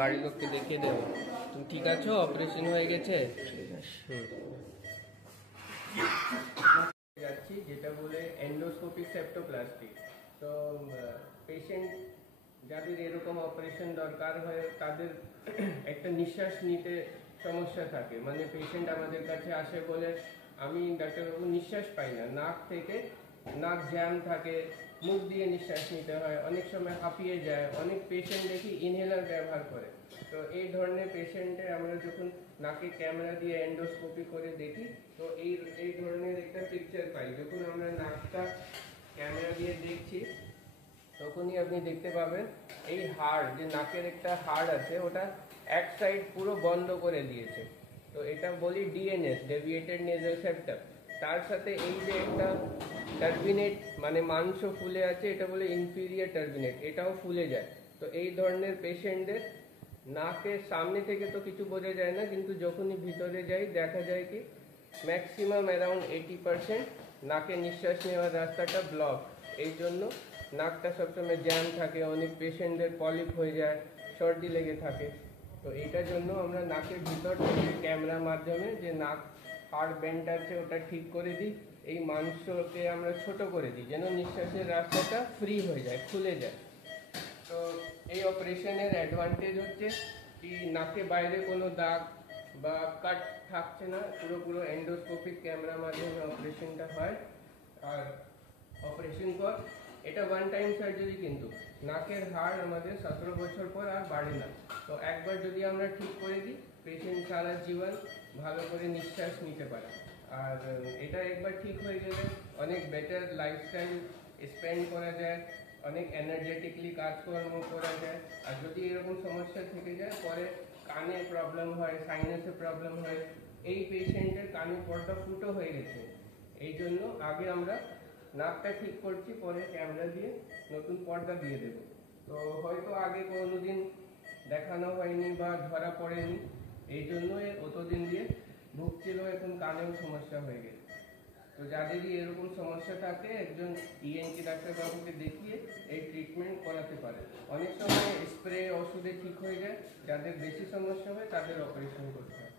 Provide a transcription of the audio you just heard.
বাড়ির লোককে দেখিয়ে দেবো। তুমি ঠিক আছো? অপারেশন হয়ে গেছে? যাচ্ছি যেটা বলে এন্ডোস্কোপিক সেপ্টোপ্লাস্টি। তো পেশেন্ট যাদের এরকম অপারেশন দরকার হয় তাদের একটা নিঃশ্বাস নিতে সমস্যা থাকে। মানে পেশেন্ট আমাদের কাছে আসে বলে আমি ডাক্তারবাবু নিঃশ্বাস পাই না, নাক থেকে নাক জ্যাম থাকে, মুখ দিয়ে নিঃশ্বাস নিতে হয়, অনেক সময় হাঁপিয়ে যায়। অনেক পেশেন্ট দেখি ইনহেলার ব্যবহার করে। তো এই ধরনের পেশেন্টে আমরা যখন নাকে ক্যামেরা দিয়ে এন্ডোস্কোপি করে দেখি তো এই ধরনের একটা পিকচার পাই। যখন আমরা নাকটা ক্যামেরা দিয়ে দেখছি তখনই আপনি দেখতে পাবেন এই হাড়, যে নাকের একটা হাড় আছে ওটা এক সাইড পুরো বন্ধ করে দিয়েছে। তো এটা বলি ডিএনএস, ডেভিয়েটেড নেজাল সেপ্টাম। তার সাথে এই যে একটা টার্বিনেট মানে মাংস ফুলে আছে, এটা বলে ইনফিরিয়র টার্বিনেট, এটাও ফুলে যায়। তো এই ধরনের পেশেন্টদের নাকের সামনে থেকে তো কিছু বোঝা যায় না, কিন্তু যখনই ভিতরে যাই দেখা যায় কি ম্যাক্সিমাম অ্যারাউন্ড 80% নাকে নিঃশ্বাস নেওয়ার রাস্তাটা ব্লক। এই জন্য নাকটা সবসময় জ্যাম থাকে, অনেক পেশেন্টদের পলিপ হয়ে যায়, সর্দি লেগে থাকে। তো এইটার জন্য আমরা নাকের ভিতর থেকে ক্যামেরার মাধ্যমে যে নাক হাড় বেন্ড আছে ওটা ঠিক করে দিই, এই মাংসকে আমরা ছোট করে দিই যেন নিঃশ্বাসের রাস্তাটা ফ্রি হয়ে যায়, খুলে যায়। তো এই অপারেশনের অ্যাডভান্টেজ হচ্ছে কি নাকে বাইরে কোনো দাগ বা কাট থাকছে না, পুরো এন্ডোস্কোপিক ক্যামেরার মাধ্যমে অপারেশনটা হয়। আর অপারেশন পর এটা ওয়ান টাইম সার্জারি, কিন্তু নাকের হাড় আমাদের 17 বছর পর আর বাড়ে না। তো একবার যদি আমরা ঠিক করে দিই পেশেন্ট সারা জীবন ভালো করে নিঃশ্বাস নিতে পারে। আর এটা একবার ঠিক হয়ে গেলে অনেক বেটার লাইফস্টাইল স্পেন্ড করা যায়, অনেক এনার্জেটিকলি কাজকর্ম করা যায়। আর যদি এরকম সমস্যা থেকে যায় পরে কানে প্রবলেম হয়, সাইনাসে প্রবলেম হয়, এই পেশেন্টের কানে পর্দা ফুটো হয়ে গেছে, এই জন্য আগে আমরা নাকটা ঠিক করছি, পরে ক্যামেরা দিয়ে নতুন পর্দা দিয়ে দেব। তো হয়তো আগে কোনোদিন দেখানো হয়নি বা ধরা পড়েনি, এই জন্য অতদিন দিয়ে ভুগছিল, এখন কানেও সমস্যা হয়ে গেছে। তো যাদেরই এরকম সমস্যা থাকে একজন ইএনটি ডাক্তারবাবুকে দেখিয়ে এই ট্রিটমেন্ট করাতে পারে। অনেক সময় স্প্রে ওষুধে ঠিক হয়ে যায়, যাদের বেশি সমস্যা হয় তাদের অপারেশন করতে হয়।